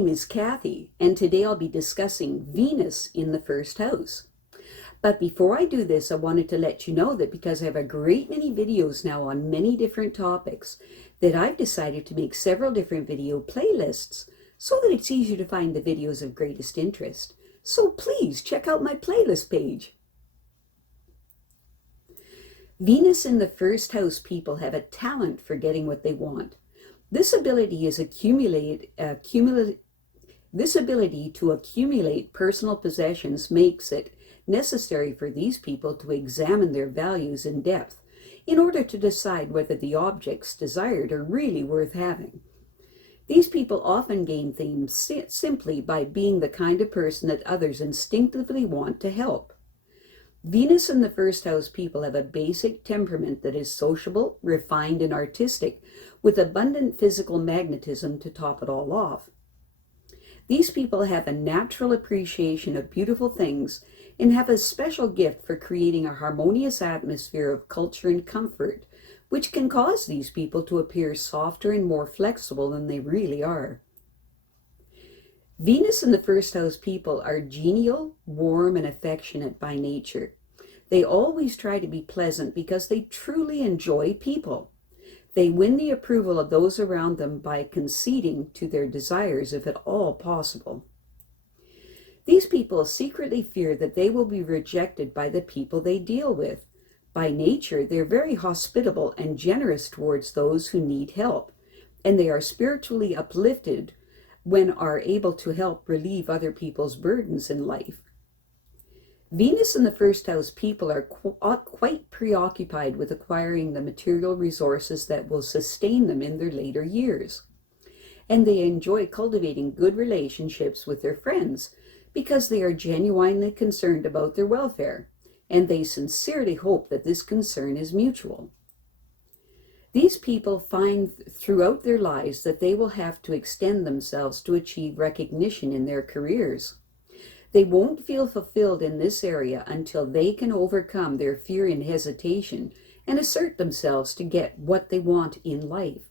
name is Kathy, and today I'll be discussing Venus in the first house. But before I do this, I wanted to let you know that because I have a great many videos now on many different topics, that I've decided to make several different video playlists so that it's easier to find the videos of greatest interest. So please check out my playlist page. Venus in the first house people have a talent for getting what they want. This ability to accumulate personal possessions makes it necessary for these people to examine their values in depth in order to decide whether the objects desired are really worth having. These people often gain things simply by being the kind of person that others instinctively want to help. Venus in the first house people have a basic temperament that is sociable, refined, and artistic, with abundant physical magnetism to top it all off. These people have a natural appreciation of beautiful things and have a special gift for creating a harmonious atmosphere of culture and comfort, which can cause these people to appear softer and more flexible than they really are. Venus in the first house people are genial, warm, and affectionate by nature. They always try to be pleasant because they truly enjoy people. They win the approval of those around them by conceding to their desires if at all possible. These people secretly fear that they will be rejected by the people they deal with. By nature, they're very hospitable and generous towards those who need help, and they are spiritually uplifted when are able to help relieve other people's burdens in life. Venus in the first house people are quite preoccupied with acquiring the material resources that will sustain them in their later years. And they enjoy cultivating good relationships with their friends because they are genuinely concerned about their welfare, and they sincerely hope that this concern is mutual. These people find throughout their lives that they will have to extend themselves to achieve recognition in their careers. They won't feel fulfilled in this area until they can overcome their fear and hesitation and assert themselves to get what they want in life.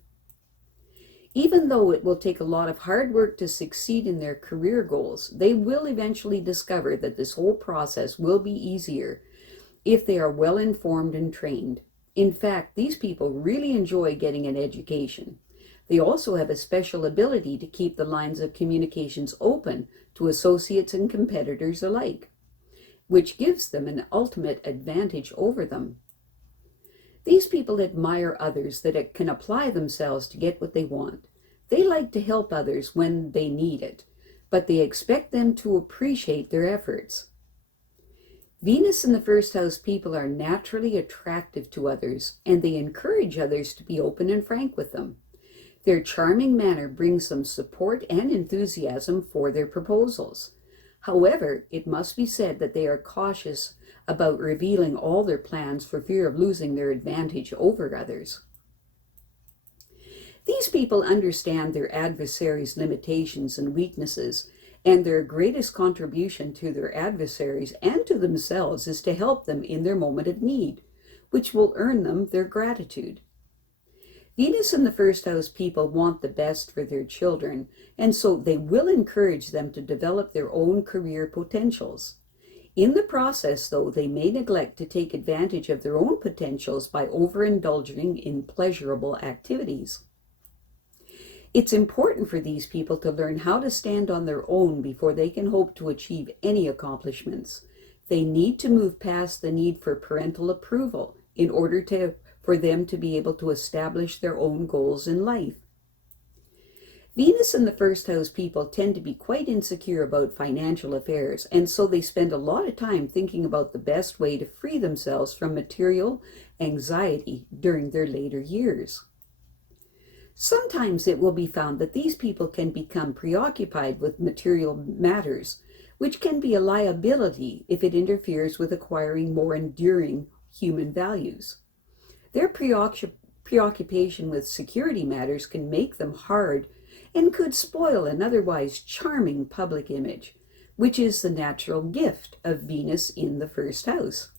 Even though it will take a lot of hard work to succeed in their career goals, they will eventually discover that this whole process will be easier if they are well informed and trained. In fact, these people really enjoy getting an education. They also have a special ability to keep the lines of communications open to associates and competitors alike, which gives them an ultimate advantage over them. These people admire others that can apply themselves to get what they want. They like to help others when they need it, but they expect them to appreciate their efforts. Venus in the first house people are naturally attractive to others, and they encourage others to be open and frank with them. Their charming manner brings them support and enthusiasm for their proposals. However, it must be said that they are cautious about revealing all their plans for fear of losing their advantage over others. These people understand their adversaries' limitations and weaknesses, and their greatest contribution to their adversaries and to themselves is to help them in their moment of need, which will earn them their gratitude. Venus in the first house people want the best for their children, and so they will encourage them to develop their own career potentials. In the process, though, they may neglect to take advantage of their own potentials by overindulging in pleasurable activities. It's important for these people to learn how to stand on their own before they can hope to achieve any accomplishments. They need to move past the need for parental approval in order for them to be able to establish their own goals in life. Venus in the first house people tend to be quite insecure about financial affairs, and so they spend a lot of time thinking about the best way to free themselves from material anxiety during their later years. Sometimes it will be found that these people can become preoccupied with material matters, which can be a liability if it interferes with acquiring more enduring human values. Their preoccupation with security matters can make them hard and could spoil an otherwise charming public image, which is the natural gift of Venus in the first house.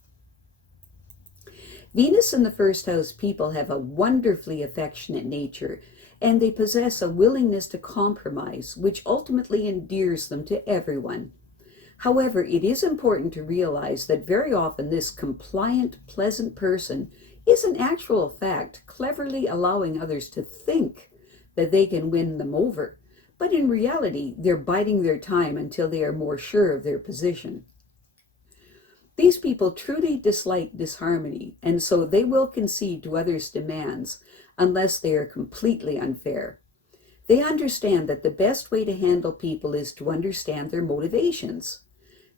Venus in the first house people have a wonderfully affectionate nature, and they possess a willingness to compromise, which ultimately endears them to everyone. However, it is important to realize that very often this compliant, pleasant person is in actual fact cleverly allowing others to think that they can win them over, but in reality, they're biding their time until they are more sure of their position. These people truly dislike disharmony, and so they will concede to others' demands unless they are completely unfair. They understand that the best way to handle people is to understand their motivations.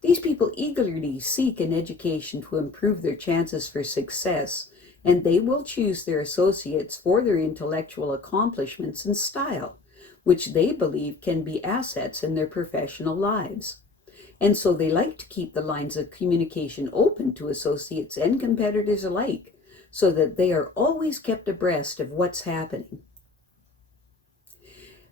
These people eagerly seek an education to improve their chances for success, and they will choose their associates for their intellectual accomplishments and style, which they believe can be assets in their professional lives. And so they like to keep the lines of communication open to associates and competitors alike, so that they are always kept abreast of what's happening.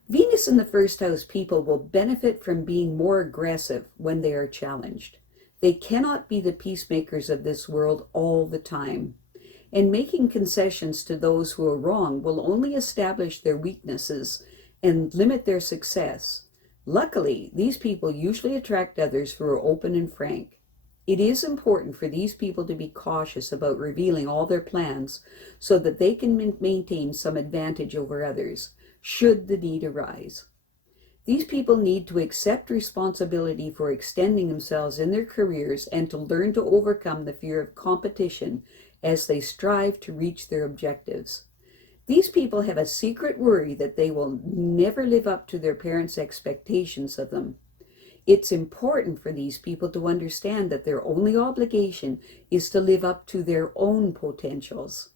Venus in the first house people will benefit from being more aggressive when they are challenged. They cannot be the peacemakers of this world all the time, and making concessions to those who are wrong will only establish their weaknesses and limit their success. Luckily, these people usually attract others who are open and frank. It is important for these people to be cautious about revealing all their plans so that they can maintain some advantage over others, should the need arise. These people need to accept responsibility for extending themselves in their careers and to learn to overcome the fear of competition as they strive to reach their objectives. These people have a secret worry that they will never live up to their parents' expectations of them. It's important for these people to understand that their only obligation is to live up to their own potentials.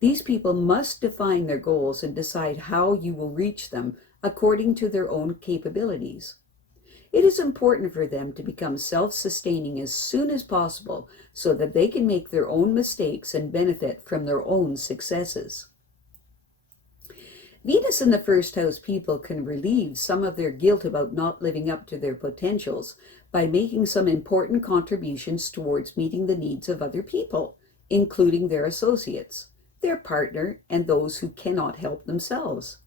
These people must define their goals and decide how you will reach them according to their own capabilities. It is important for them to become self-sustaining as soon as possible so that they can make their own mistakes and benefit from their own successes. Venus in the first house people can relieve some of their guilt about not living up to their potentials by making some important contributions towards meeting the needs of other people, including their associates, their partner, and those who cannot help themselves.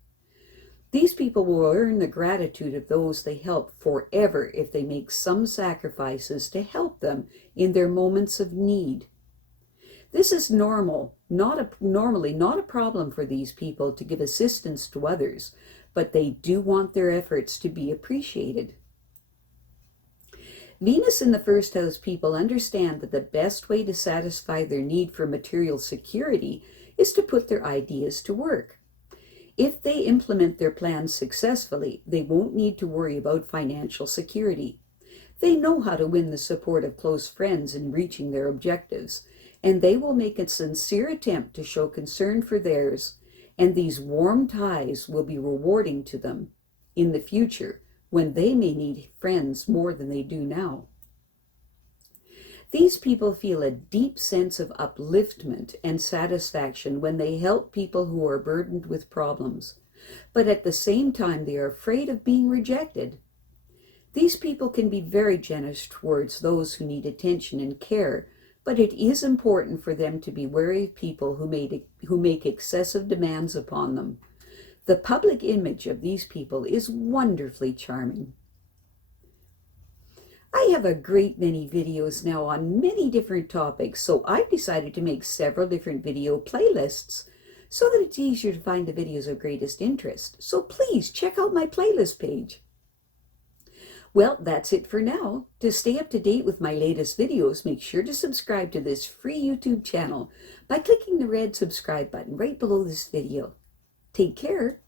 These people will earn the gratitude of those they help forever if they make some sacrifices to help them in their moments of need. This is normally not a problem for these people to give assistance to others, but they do want their efforts to be appreciated. Venus in the first house people understand that the best way to satisfy their need for material security is to put their ideas to work. If they implement their plans successfully, they won't need to worry about financial security. They know how to win the support of close friends in reaching their objectives, and they will make a sincere attempt to show concern for theirs, and these warm ties will be rewarding to them in the future when they may need friends more than they do now. These people feel a deep sense of upliftment and satisfaction when they help people who are burdened with problems, but at the same time they are afraid of being rejected. These people can be very generous towards those who need attention and care, but it is important for them to be wary of people who make excessive demands upon them. The public image of these people is wonderfully charming. I have a great many videos now on many different topics, so I've decided to make several different video playlists so that it's easier to find the videos of greatest interest. So please check out my playlist page. Well, that's it for now. To stay up to date with my latest videos, make sure to subscribe to this free YouTube channel by clicking the red subscribe button right below this video. Take care.